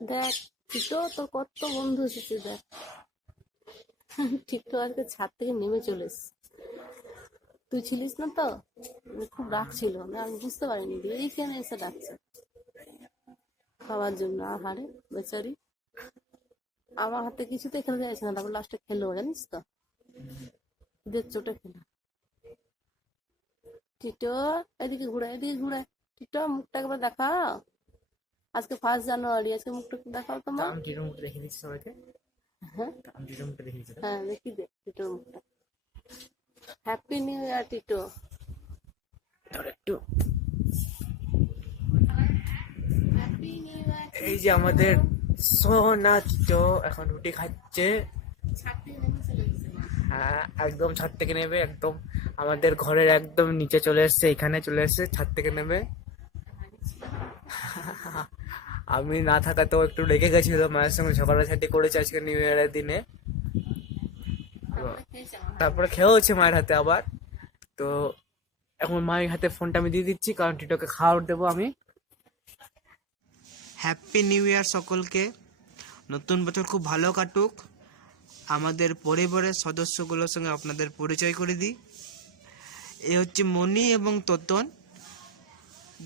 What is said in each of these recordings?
দেখ টিটো তোর কত বন্ধু এসেছে দেখ। টিটো আজকে ছাদ থেকে নেমে চলে এসছে। তুই ছিলিস না তো, খুব রাগ ছিল, আমি বুঝতে পারিনি, এইখানে এসে ডাকছে খাওয়ার জন্য। আহারে বেচারি, আমার হাতে কিছুতে খেলতে যাচ্ছে না, তারপর লাস্টে খেলো, জানিস তো, ঈদের চোটে খেলো। টিটো এদিকে ঘুরে, এদিকে ঘুরে। টিটো মুখটা একবার দেখাও, আজকে 1 জানুয়ারি, আজকে মুখটা একটু দেখাও তোমার। আমি টিটোর মুখটা দেখে দিচ্ছি সবাইকে। হ্যাঁ আমি টিটোর মুখটা দেখে দিচ্ছি। হ্যাঁ, দেখি দে টিটোর মুখটা। Happy new year Tito. ধর একটু। Happy new year. এই যে আমাদের সোনা টিটো এখন রুটি খাচ্ছে। ছাদ থেকে নেমে চলে গেছে। হ্যাঁ, একদম ছাদ থেকে নেবে, একদম আমাদের ঘরের একদম নিচে চলে এসছে, এখানে চলে এসছে ছাদ থেকে নেবে। আমি না থাকাতেও একটু রেগে গেছিল, মায়ের সঙ্গে ঝগড়াঝাটি করেছে আজকে নিউ ইয়ারের দিনে। তারপরে খেয়েছে আমার। তারপরে খেয়েওছে মায়ের হাতে আবার। তো এখন মায়ের হাতে ফোনটা আমি দিয়ে দিচ্ছি, কারণ টিটোকে খাওয়ার দেবো আমি। হ্যাপি নিউ ইয়ার সকলকে, নতুন বছর খুব ভালো কাটুক। আমাদের পরিবারের সদস্যগুলোর সঙ্গে আপনাদের পরিচয় করে দিই। এ হচ্ছে মনি এবং তোতন,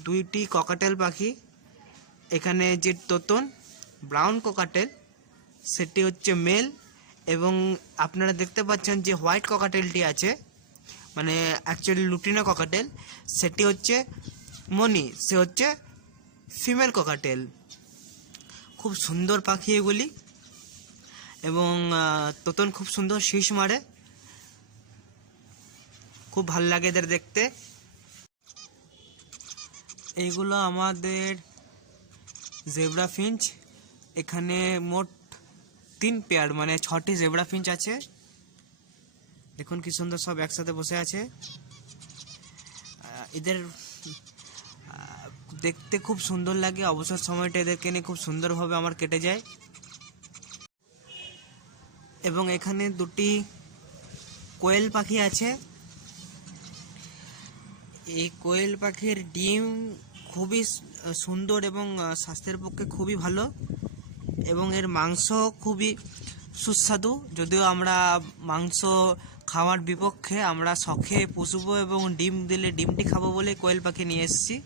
দুইটি ককাটেল পাখি। এখানে যে তোতন ব্রাউন ককাটেল, সেটি হচ্ছে মেল, এবং আপনারা দেখতে পাচ্ছেন যে হোয়াইট ককাটেলটি আছে, মানে অ্যাকচুয়ালি লুটিনো ককাটেল, সেটি হচ্ছে মনি, সে হচ্ছে ফিমেল ককাটেল। খুব সুন্দর পাখি এগুলি, এবং তোতন খুব সুন্দর শীষ মারে, খুব ভাল লাগে এদের দেখতে। এইগুলো আমাদের জেব্রা ফিঞ্চ। এখানে মোট 3 পেয়ার, মানে 6টি জেব্রা ফিঞ্চ আছে। দেখুন কি সুন্দর সব একসাথে বসে আছে। এদের দেখতে খুব সুন্দর লাগে, অবসর সময়টা এদেরকে নিয়ে খুব সুন্দরভাবে আমার কেটে যায়। এবং এখানে 2টি কোয়েল পাখি আছে। এই কোয়েল পাখির ডিম খুবই সুন্দর এবং স্বাস্থ্যের পক্ষে খুবই ভালো, এবং এর মাংস খুবই সুস্বাদু। যদিও আমরা মাংস খাওয়ার বিপক্ষে, আমরা শখে পুষবো এবং ডিম দিলে ডিমটি খাবো বলে কোয়েল পাখি নিয়ে এসেছি।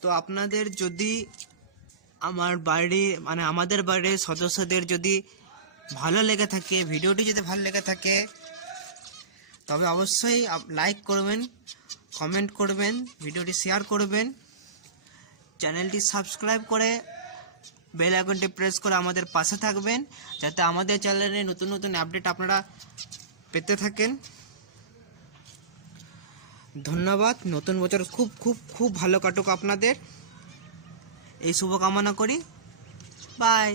তো আপনাদের যদি আমার বাড়ি, মানে আমাদের বাড়ির সদস্যদের যদি ভালো লেগে থাকে, ভিডিওটি যদি ভালো লেগে থাকে, তবে অবশ্যই লাইক করবেন, কমেন্ট করবেন, ভিডিওটি শেয়ার করবেন, চ্যানেলটি সাবস্ক্রাইব করে বেল আইকনটি প্রেস করে আমাদের পাশে থাকবেন, যাতে আমাদের চ্যানেলে নতুন নতুন আপডেট আপনারা পেতে থাকেন। ধন্যবাদ। নতুন বছর খুব খুব খুব ভালো কাটুক আপনাদের, এই শুভকামনা করি। বাই।